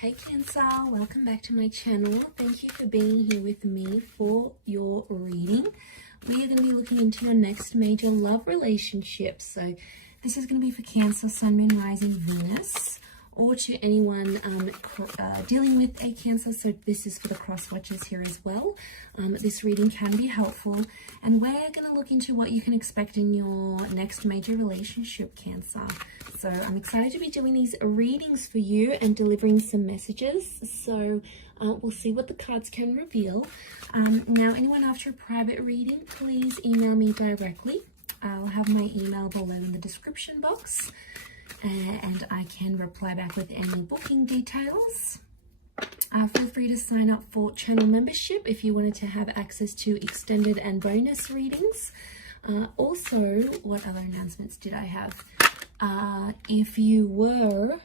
Hey Cancer, welcome back to my channel. Thank you for being here with me for your reading. We are going to be looking into your next major love relationship. So this is going to be for Cancer, Sun, Moon, Rising, Venus, or to anyone dealing with a Cancer. So this is for the cross watchers here as well. This reading can be helpful, and we're going to look into what you can expect in your next major relationship, Cancer. So I'm excited to be doing these readings for you and delivering some messages. So we'll see what the cards can reveal. Now, anyone after a private reading, please email me directly. I'll have my email below in the description box, and I can reply back with any booking details. Feel free to sign up for channel membership if you wanted to have access to extended and bonus readings. Also, what other announcements did I have? If you were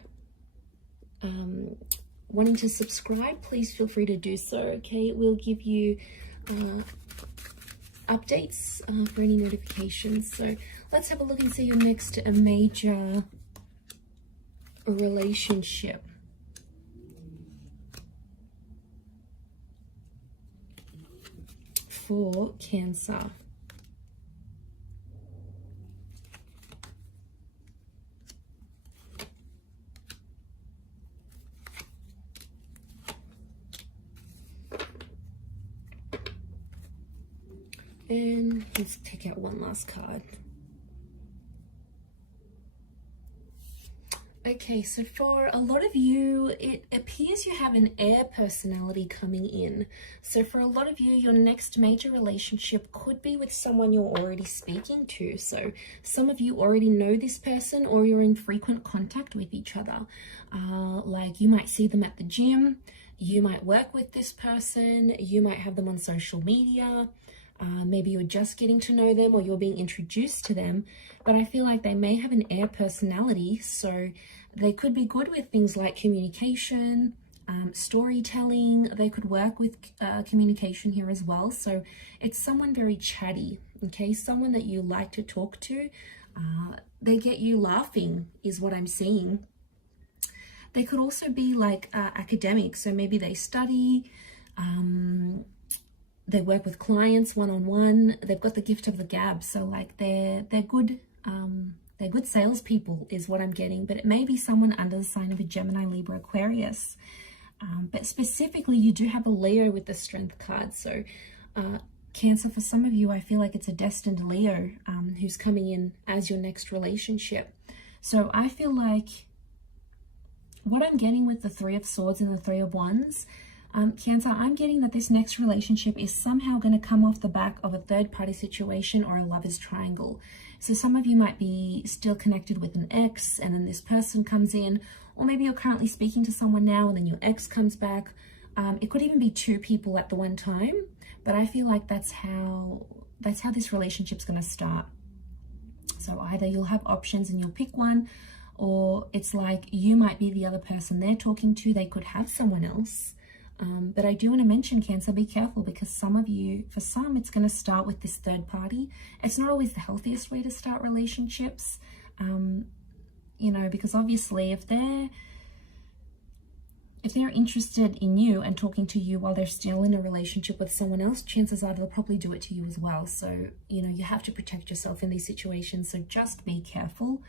wanting to subscribe, please feel free to do so. Okay, it will give you updates for any notifications. So let's have a look and see your next major relationship. For Cancer. And let's take out one last card. Okay, so for a lot of you, it appears you have an air personality coming in. So for a lot of you, your next major relationship could be with someone you're already speaking to. So some of you already know this person, or you're in frequent contact with each other. Like you might see them at the gym, you might work with this person, you might have them on social media. Maybe you're just getting to know them, or you're being introduced to them, but I feel like they may have an air personality, so they could be good with things like communication, storytelling. They could work with communication here as well. So it's someone very chatty, okay? Someone that you like to talk to. They get you laughing is what I'm seeing. They could also be like academics, so maybe they study, they work with clients one-on-one. They've got the gift of the gab, so like they're good salespeople is what I'm getting. But it may be someone under the sign of a Gemini, Libra, Aquarius. But specifically, you do have a Leo with the Strength card. So Cancer, for some of you, I feel like it's a destined Leo who's coming in as your next relationship. So I feel like what I'm getting with the Three of Swords and the Three of Wands, Cancer, I'm getting that this next relationship is somehow going to come off the back of a third-party situation or a lover's triangle. So some of you might be still connected with an ex, and then this person comes in, or maybe you're currently speaking to someone now and then your ex comes back. It could even be two people at the one time, but I feel like that's how this relationship's going to start. So either you'll have options and you'll pick one, or it's like you might be the other person they're talking to. They could have someone else. But I do want to mention, Cancer, be careful, because some of you, for some, it's going to start with this third party. It's not always the healthiest way to start relationships, you know, because obviously if they're interested in you and talking to you while they're still in a relationship with someone else, chances are they'll probably do it to you as well. So, you know, you have to protect yourself in these situations. So just be careful.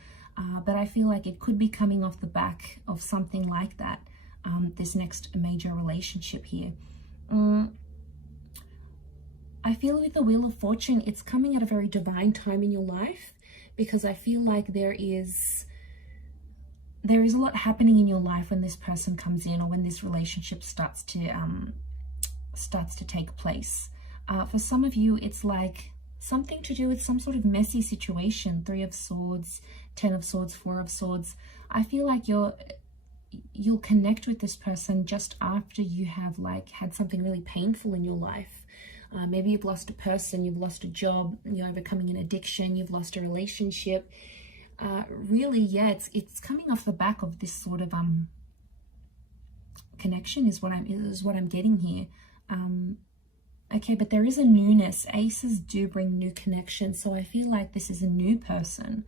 But I feel like it could be coming off the back of something like that. This next major relationship here. I feel with the Wheel of Fortune, it's coming at a very divine time in your life, because I feel like there is a lot happening in your life when this person comes in, or when this relationship starts to take place. For some of you, it's like something to do with some sort of messy situation. Three of Swords, Ten of Swords, Four of Swords. I feel like you'll connect with this person just after you have like had something really painful in your life. Maybe you've lost a person, you've lost a job, you're overcoming an addiction, you've lost a relationship. Really, yeah, it's coming off the back of this sort of connection is what I'm getting here. Okay, but there is a newness. Aces do bring new connection, so I feel like this is a new person.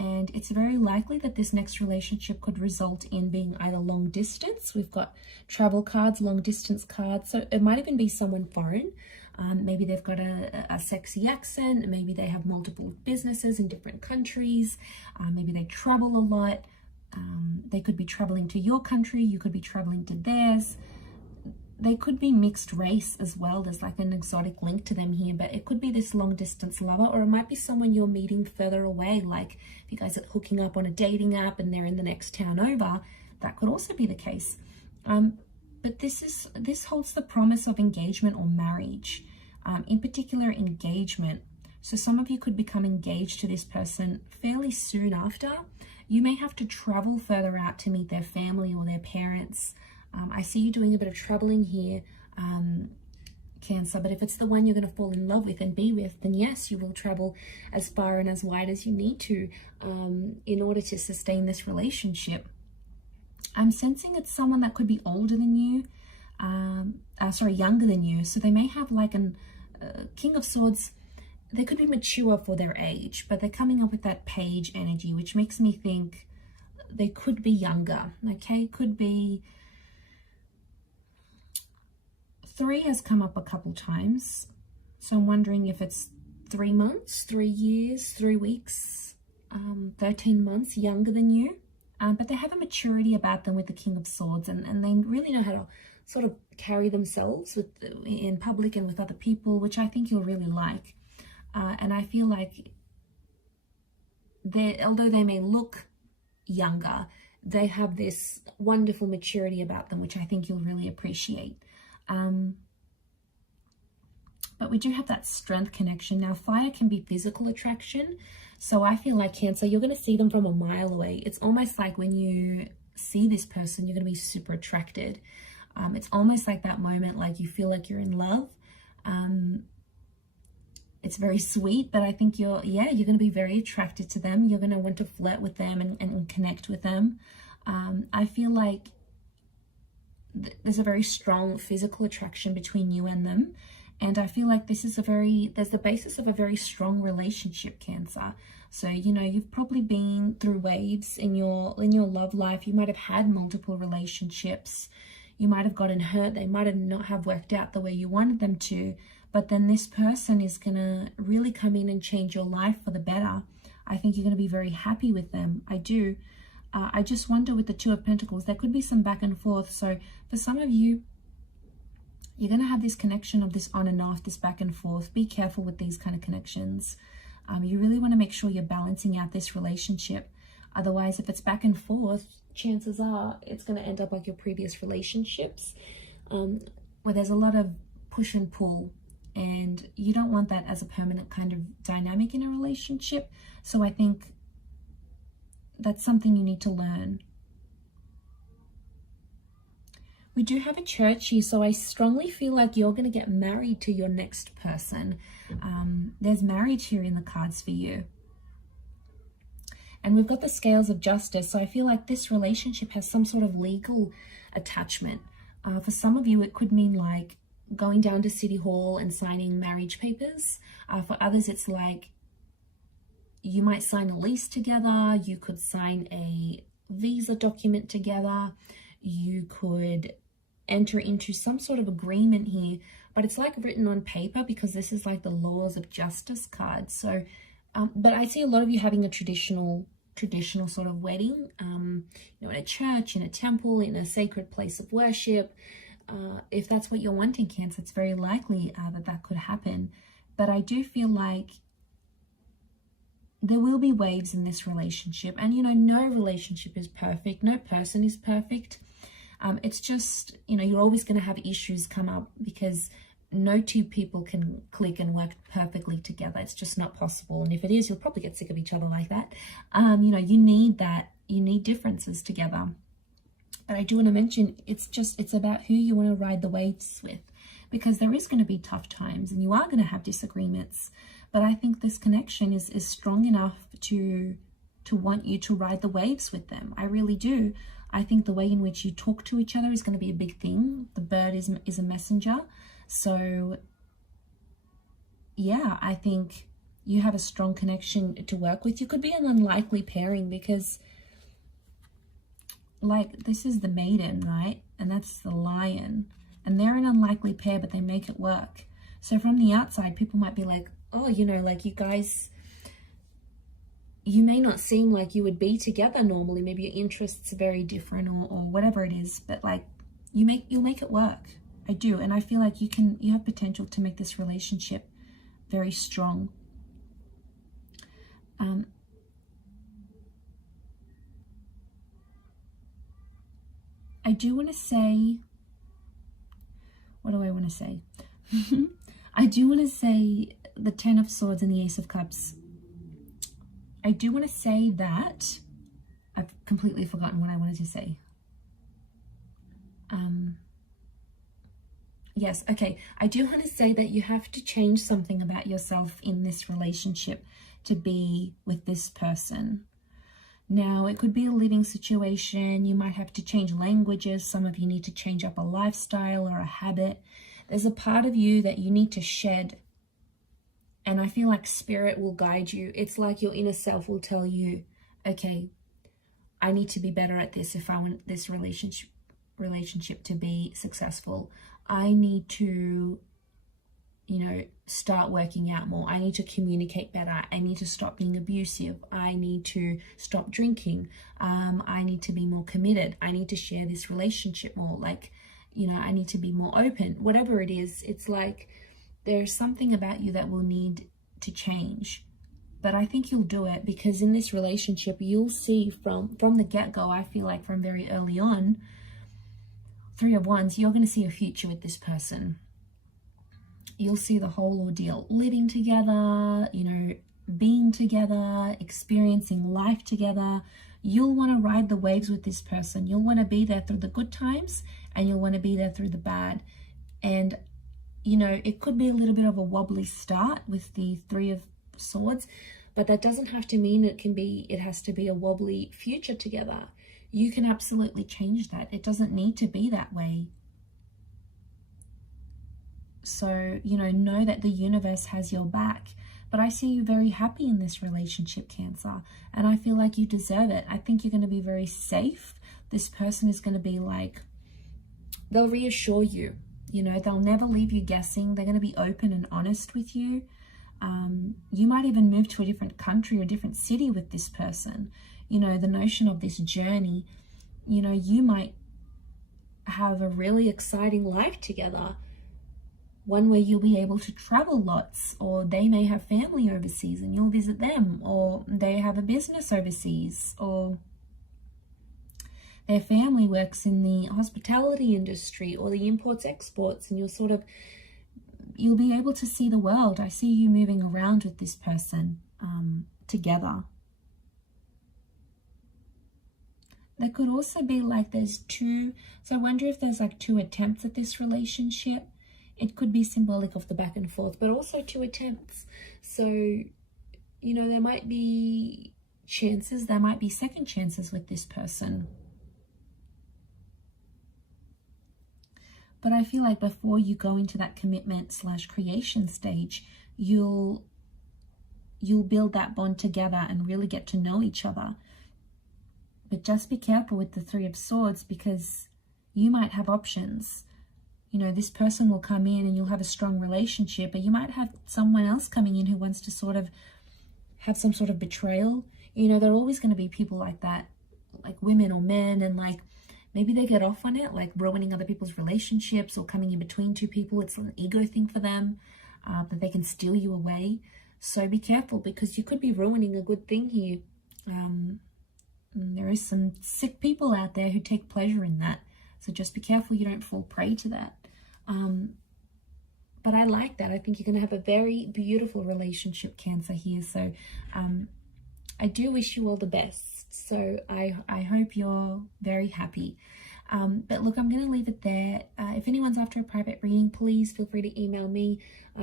And it's very likely that this next relationship could result in being either long distance. We've got travel cards, long distance cards. So it might even be someone foreign. Maybe they've got a sexy accent. Maybe they have multiple businesses in different countries. Maybe they travel a lot. They could be traveling to your country. You could be traveling to theirs. They could be mixed race as well. There's like an exotic link to them here, but it could be this long distance lover, or it might be someone you're meeting further away. Like if you guys are hooking up on a dating app and they're in the next town over, that could also be the case. But this holds the promise of engagement or marriage, in particular engagement. So some of you could become engaged to this person fairly soon after. You may have to travel further out to meet their family or their parents. I see you doing a bit of traveling here, Cancer, but if it's the one you're going to fall in love with and be with, then yes, you will travel as far and as wide as you need to in order to sustain this relationship. I'm sensing it's someone that could be older than you, younger than you. So they may have like an King of Swords. They could be mature for their age, but they're coming up with that page energy, which makes me think they could be younger, okay? Could be... 3 has come up a couple times, so I'm wondering if it's 3 months, 3 years, 3 weeks, 13 months younger than you. But they have a maturity about them with the King of Swords, and they really know how to sort of carry themselves in public and with other people, which I think you'll really like. And I feel like although they may look younger, they have this wonderful maturity about them, which I think you'll really appreciate. But we do have that strength connection. Now, fire can be physical attraction. So I feel like Cancer, you're going to see them from a mile away. It's almost like when you see this person, you're going to be super attracted. It's almost like that moment, like you feel like you're in love. It's very sweet, but I think you're going to be very attracted to them. You're going to want to flirt with them and connect with them. I feel like there's a very strong physical attraction between you and them. And I feel like there's the basis of a very strong relationship, Cancer. So, you know, you've probably been through waves in your love life. You might have had multiple relationships. You might have gotten hurt. They might have not have worked out the way you wanted them to. But then this person is going to really come in and change your life for the better. I think you're going to be very happy with them. I do. I just wonder with the Two of Pentacles, there could be some back and forth. So for some of you, you're going to have this connection of this on and off, this back and forth. Be careful with these kind of connections. You really want to make sure you're balancing out this relationship. Otherwise, if it's back and forth, chances are it's going to end up like your previous relationships, where there's a lot of push and pull. And you don't want that as a permanent kind of dynamic in a relationship. So I think that's something you need to learn. We do have a church here, so I strongly feel like you're going to get married to your next person. There's marriage here in the cards for you. And we've got the scales of justice, so I feel like this relationship has some sort of legal attachment. For some of you, it could mean like going down to City Hall and signing marriage papers. For others, it's like you might sign a lease together. You could sign a visa document together. You could enter into some sort of agreement here, but it's like written on paper because this is like the laws of justice card. So, but I see a lot of you having a traditional sort of wedding, you know, in a church, in a temple, in a sacred place of worship. If that's what you're wanting, Cancer, it's very likely that could happen. But I do feel like there will be waves in this relationship. And, you know, no relationship is perfect. No person is perfect. It's just, you know, you're always going to have issues come up because no two people can click and work perfectly together. It's just not possible. And if it is, you'll probably get sick of each other like that. You know, you need that. You need differences together. But I do want to mention, it's about who you want to ride the waves with, because there is going to be tough times and you are going to have disagreements. But I think this connection is strong enough to want you to ride the waves with them. I really do. I think the way in which you talk to each other is going to be a big thing. The bird is a messenger. So yeah, I think you have a strong connection to work with. You could be an unlikely pairing because, like, this is the maiden, right? And that's the lion. And they're an unlikely pair, but they make it work. So from the outside, people might be like, oh, you know, like you guys, you may not seem like you would be together normally. Maybe your interests are very different or whatever it is, but like you'll make it work. I do. And I feel like you have potential to make this relationship very strong. I do want to say, what do I want to say? I do want to say the Ten of Swords and the Ace of Cups. I do want to say that I've completely forgotten what I wanted to say. Yes, okay. I do want to say that you have to change something about yourself in this relationship to be with this person. Now, it could be a living situation. You might have to change languages. Some of you need to change up a lifestyle or a habit. There's a part of you that you need to shed. And I feel like spirit will guide you. It's like your inner self will tell you, okay, I need to be better at this if I want this relationship to be successful. I need to, you know, start working out more. I need to communicate better. I need to stop being abusive. I need to stop drinking. I need to be more committed. I need to share this relationship more. Like, you know, I need to be more open. Whatever it is, it's like there's something about you that will need to change. But I think you'll do it, because in this relationship, you'll see from the get-go, I feel like from very early on, Three of Wands, you're going to see a future with this person. You'll see the whole ordeal, living together, you know, being together, experiencing life together. You'll want to ride the waves with this person. You'll want to be there through the good times, and you'll want to be there through the bad. And, you know, it could be a little bit of a wobbly start with the Three of Swords, but that doesn't have to mean it has to be a wobbly future together. You can absolutely change that. It doesn't need to be that way. So, you know that the universe has your back. But I see you very happy in this relationship, Cancer. And I feel like you deserve it. I think you're going to be very safe. This person is going to be like, they'll reassure you. You know, they'll never leave you guessing. They're going to be open and honest with you. You might even move to a different country or a different city with this person. You know, the notion of this journey, you know, you might have a really exciting life together. One where you'll be able to travel lots, or they may have family overseas and you'll visit them, or they have a business overseas, or their family works in the hospitality industry or the imports exports, and you'll be able to see the world. I see you moving around with this person together. There could also be like there's two, so I wonder if there's like two attempts at this relationship. It could be symbolic of the back and forth, but also two attempts. So, you know, there might be chances, there might be second chances with this person. But I feel like before you go into that commitment / creation stage, you'll build that bond together and really get to know each other. But just be careful with the Three of Swords, because you might have options. You know, this person will come in and you'll have a strong relationship, but you might have someone else coming in who wants to sort of have some sort of betrayal. You know, there are always going to be people like that, like women or men, and like maybe they get off on it, like ruining other people's relationships or coming in between two people. It's an ego thing for them, that they can steal you away. So be careful, because you could be ruining a good thing here. There is some sick people out there who take pleasure in that. So just be careful you don't fall prey to that. But I like that. I think you're going to have a very beautiful relationship, Cancer, here. So I do wish you all the best. So I hope you're very happy. But look, I'm going to leave it there. If anyone's after a private reading, please feel free to email me.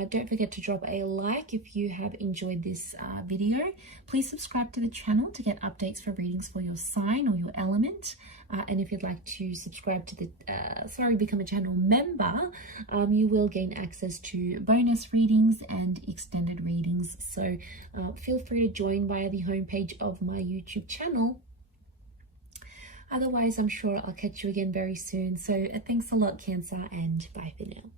Don't forget to drop a like if you have enjoyed this video. Please subscribe to the channel to get updates for readings for your sign or your element. And if you'd like to subscribe to the, become a channel member, you will gain access to bonus readings and extended readings. So feel free to join via the homepage of my YouTube channel. Otherwise, I'm sure I'll catch you again very soon. So thanks a lot, Cancer, and bye for now.